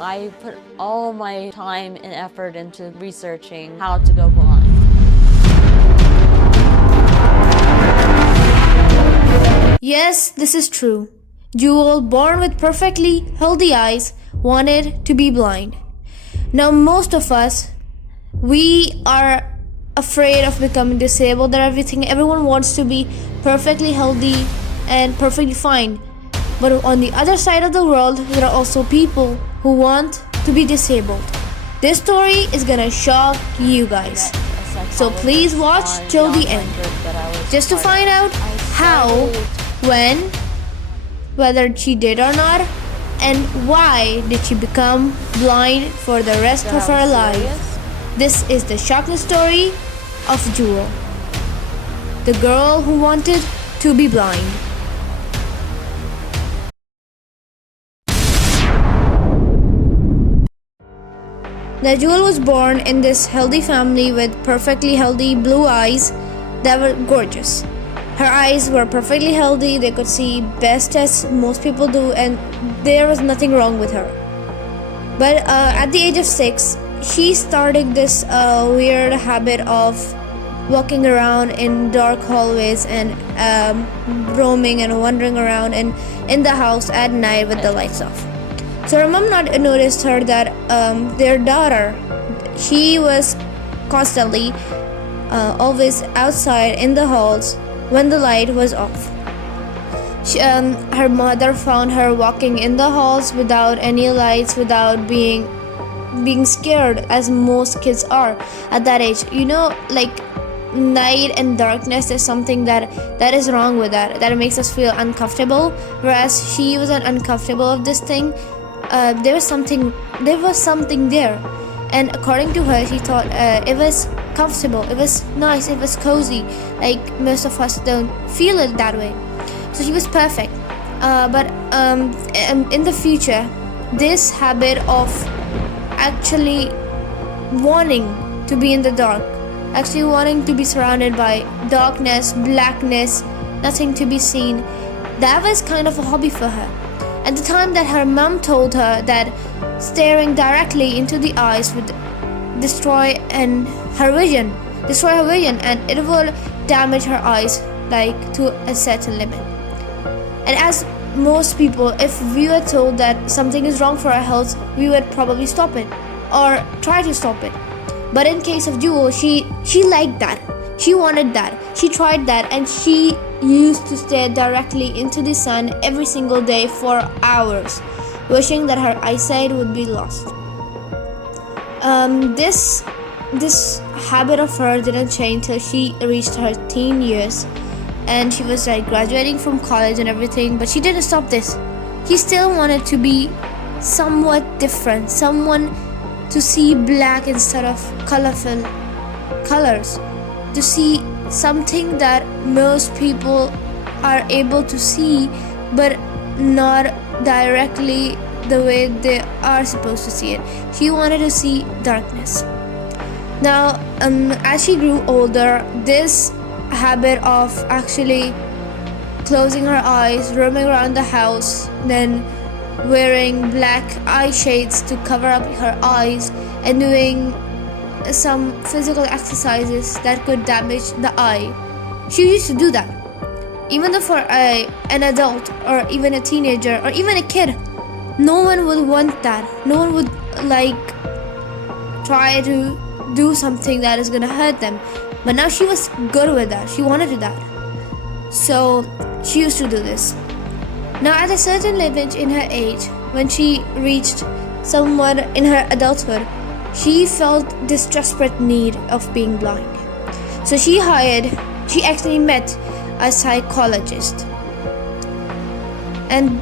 I put all my time and effort into researching how to go blind. Yes, this is true. Jewel, born with perfectly healthy eyes, wanted to be blind. Now, most of us, we are afraid of becoming disabled or everything. Everyone wants to be perfectly healthy and perfectly fine. But on the other side of the world, there are also people who want to be disabled. This story is gonna shock you guys. So please watch till the end, just to find out how, when, whether she did or not, and why did she become blind for the rest of her life. This is the shocking story of Jewel, the girl who wanted to be blind. Now, Jewel was born in this healthy family with perfectly healthy blue eyes that were gorgeous. Her eyes were perfectly healthy, they could see best as most people do, and there was nothing wrong with her. But at the age of 6, she started this weird habit of walking around in dark hallways and roaming and wandering around in the house at night with the lights off. So her mom noticed her that their daughter, she was constantly always outside in the halls when the light was off. Her mother found her walking in the halls without any lights, without being scared, as most kids are at that age. You know, like night and darkness is something that is wrong with that makes us feel uncomfortable, whereas she wasn't uncomfortable of this thing. There was something there, and according to her, she thought it was comfortable, it was nice, it was cozy, like most of us don't feel it that way. So she was perfect, but in the future, this habit of actually wanting to be in the dark, actually wanting to be surrounded by darkness, blackness, nothing to be seen, that was kind of a hobby for her. At the time that her mom told her that staring directly into the eyes would destroy her vision, and it will damage her eyes like to a certain limit. And as most people, if we were told that something is wrong for our health, we would probably stop it or try to stop it. But in case of Jewel, she liked that. She wanted that. She tried that, and she used to stare directly into the sun every single day for hours, wishing that her eyesight would be lost. This habit of hers didn't change till she reached her teen years, and she was like graduating from college and everything. But she didn't stop this. She still wanted to be somewhat different, someone to see black instead of colorful colors, to see something that most people are able to see, but not directly the way they are supposed to see it. She wanted to see darkness. Now, as she grew older, this habit of actually closing her eyes, roaming around the house, then wearing black eye shades to cover up her eyes, and doing some physical exercises that could damage the eye. She used to do that. Even though for an adult or even a teenager or even a kid, no one would want that. No one would try to do something that is gonna hurt them. But now she was good with that. She wanted that. So she used to do this. Now at a certain limit in her age, when she reached somewhat in her adulthood, she felt this desperate need of being blind. So she actually met a psychologist. And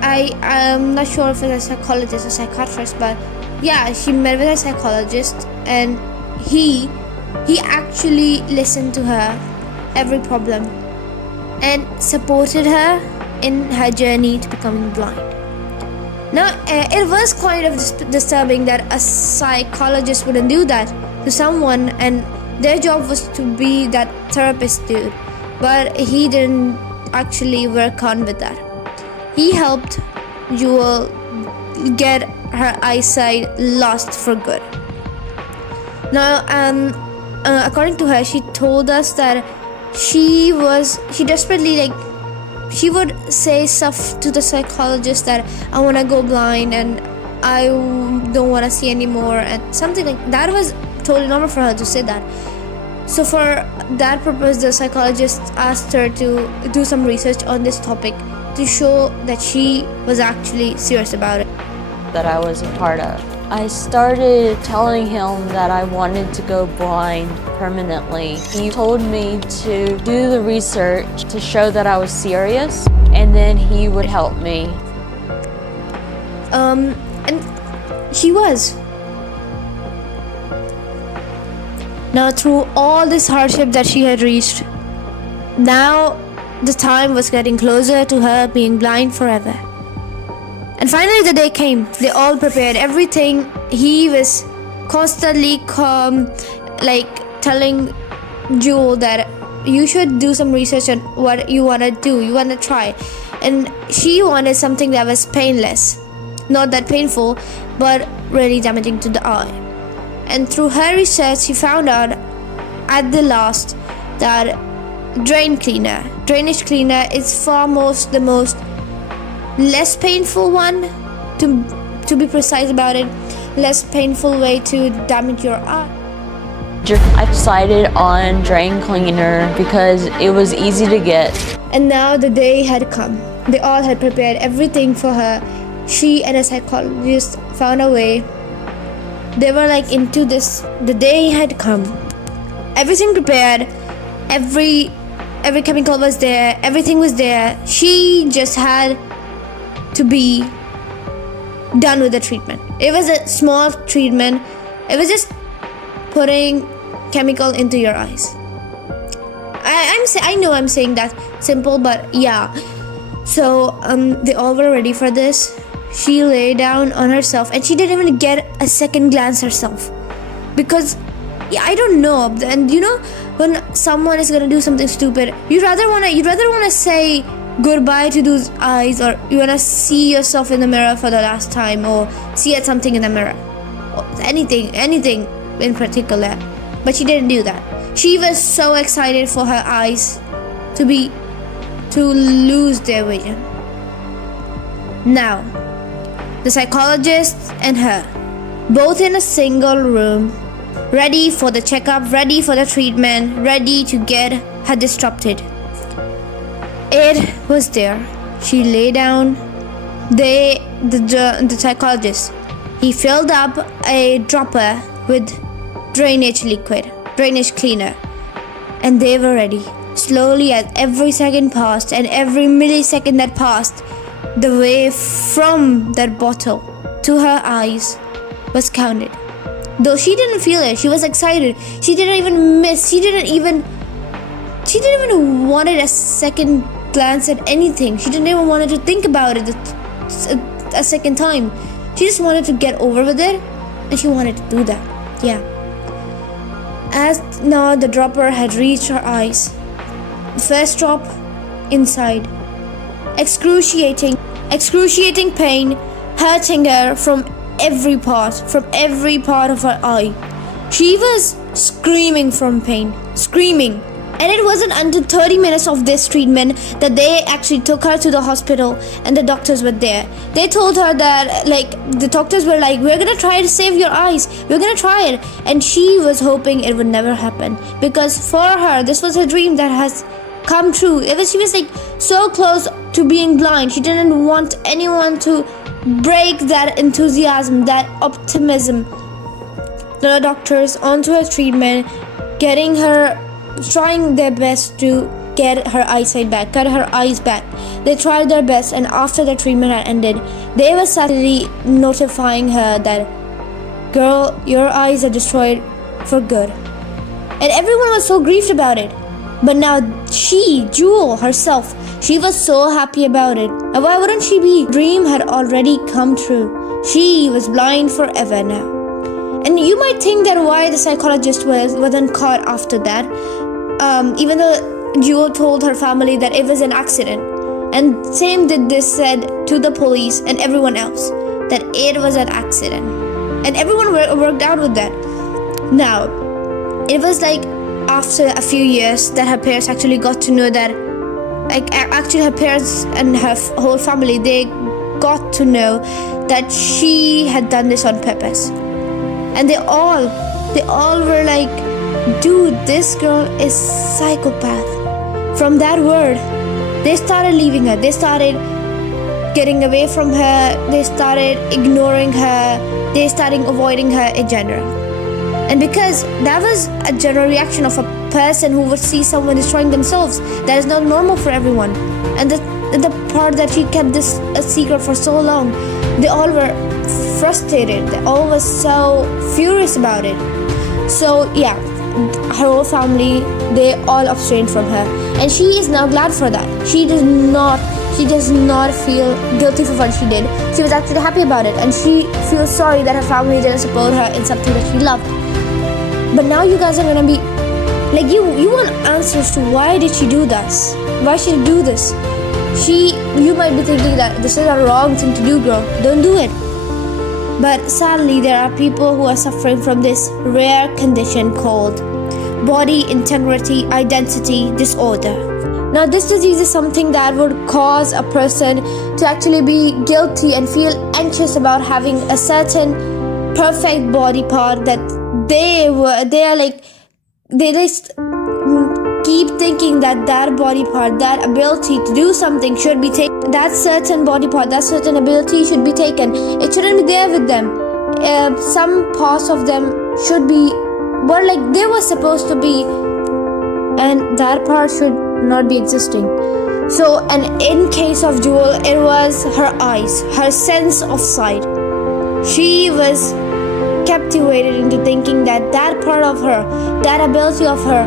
I'm not sure if it's a psychologist or psychiatrist, but yeah, she met with a psychologist, and he actually listened to her every problem and supported her in her journey to becoming blind. Now, it was kind of disturbing that a psychologist wouldn't do that to someone, and their job was to be that therapist dude. But he didn't actually work on with that. He helped Jewel get her eyesight lost for good. Now, according to her, she told us that she desperately, like, she would say stuff to the psychologist that I want to go blind and I don't want to see anymore, and something like that was totally normal for her to say that. So for that purpose, the psychologist asked her to do some research on this topic to show that she was actually serious about it. That I was a part of. I started telling him that I wanted to go blind permanently. He told me to do the research to show that I was serious, and then he would help me. And she was. Now, through all this hardship that she had reached, now the time was getting closer to her being blind forever. And finally the day came. They all prepared everything. He was constantly telling Jewel that you should do some research on what you want to do, you want to try. And she wanted something that was painless, not that painful, but really damaging to the eye. And through her research, she found out at the last that drainage cleaner is the most less painful one, to be precise about it, less painful way to damage your eye. I decided on drain cleaner because it was easy to get. And now the day had come. They all had prepared everything for her. She and a psychologist found a way. They were like into this. The day had come. Everything prepared. Every chemical was there. Everything was there. She just had to be done with the treatment. It was a small treatment. It was just putting chemical into your eyes. I know I'm saying that simple, but yeah. So they all were ready for this. She lay down on herself, and she didn't even get a second glance herself, because I don't know. And you know, when someone is gonna do something stupid, you'd rather wanna say goodbye to those eyes, or you wanna see yourself in the mirror for the last time, or see at something in the mirror, or anything in particular. But she didn't do that. She was so excited for her eyes to lose their vision. Now, the psychologist and her, both in a single room, ready for the checkup, ready for the treatment, ready to get her disrupted. It was there. She lay down. The psychologist, he filled up a dropper with drainage cleaner, and they were ready. Slowly, as every second passed and every millisecond that passed, the way from that bottle to her eyes was counted. Though she didn't feel it, she was excited. She didn't even miss. She didn't even wanted a second glance at anything. She didn't even wanted to think about it a second time. She just wanted to get over with it, and she wanted to do that. Yeah. As now the dropper had reached her eyes, first drop inside, excruciating pain, hurting her from every part of her eye. She was screaming from pain, screaming. And it wasn't until 30 minutes of this treatment that they actually took her to the hospital, and the doctors were there. They told her that, the doctors were like, we're gonna try to save your eyes. We're gonna try it. And she was hoping it would never happen, because for her, this was a dream that has come true. She was so close to being blind. She didn't want anyone to break that enthusiasm, that optimism. The doctors onto her treatment, trying their best to get her eyesight back, get her eyes back. They tried their best, and after the treatment had ended, they were suddenly notifying her that, girl, your eyes are destroyed for good. And everyone was so grieved about it. But now Jewel herself, she was so happy about it. And why wouldn't she be? Dream had already come true. She was blind forever now. And you might think that why the psychologist wasn't caught after that, even though Jewel told her family that it was an accident. And same did this said to the police and everyone else. that it was an accident, and everyone worked out with that. Now, it was like after a few years that her parents actually got to know that, like, actually her parents and her whole family, they got to know that she had done this on purpose. And they all were like, dude, this girl is psychopath. From that word, they started leaving her. They started getting away from her. They started ignoring her. They started avoiding her in general. And because that was a general reaction of a person who would see someone destroying themselves, that is not normal for everyone. And the part that she kept this a secret for so long, they all were frustrated. They all was so furious about it. So yeah, her whole family, they all abstained from her, and she is now glad for that. She does not feel guilty for what she did. She was actually happy about it, and she feels sorry that her family didn't support her in something that she loved. But now you guys are gonna be like, you want answers to why did she do this? Why should she do this? You might be thinking that this is a wrong thing to do, girl. Don't do it. But sadly, there are people who are suffering from this rare condition called body integrity identity disorder. Now, this disease is something that would cause a person to actually be guilty and feel anxious about having a certain perfect body part that they just keep thinking that body part, that ability to do something should be taken. That certain body part, that certain ability should be taken. It shouldn't be there with them. Some parts of them should be like they were supposed to be, and that part should not be existing. So, and in case of Jewel, it was her eyes, her sense of sight. She was captivated into thinking that part of her, that ability of her,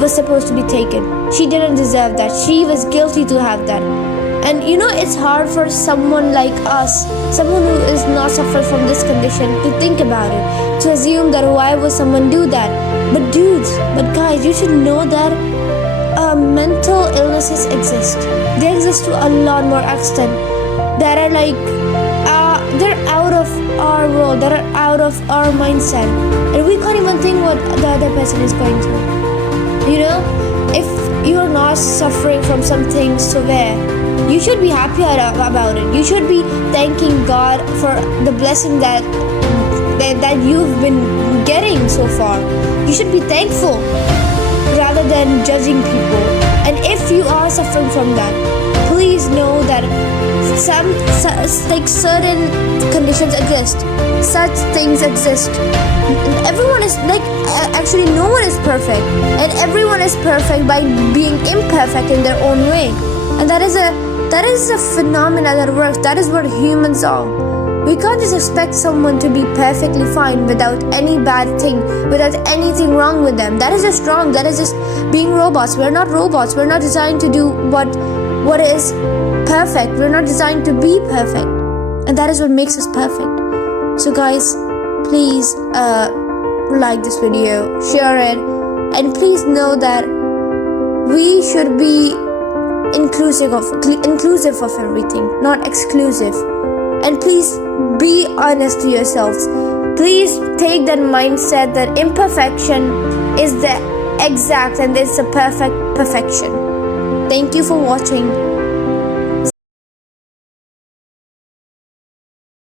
was supposed to be taken. She didn't deserve that. She was guilty to have that. And it's hard for someone like us, someone who is not suffering from this condition, to think about it, to assume that why would someone do that. But guys, you should know that mental illnesses exist. They exist to a lot more extent. That are like, they're out of our world, that are out of our mindset, and we can't even think what the other person is going through. If you're not suffering from something severe, you should be happy about it. You should be thanking God for the blessing that you've been getting so far. You should be thankful rather than judging people. And if you are suffering from that, please know that certain conditions exist. Such things exist. Everyone is actually no one is perfect, and everyone is perfect by being imperfect in their own way. And that is a phenomena that works. That is what humans are. We can't just expect someone to be perfectly fine without any bad thing, without anything wrong with them. That is just wrong. That is just being robots. We're not robots. We're not designed to do what is perfect. We're not designed to be perfect. And that is what makes us perfect. So guys, please like this video, share it, and please know that we should be inclusive of everything, not exclusive. And please be honest to yourselves. Please take that mindset that imperfection is the exact and it's a perfect perfection. Thank you for watching.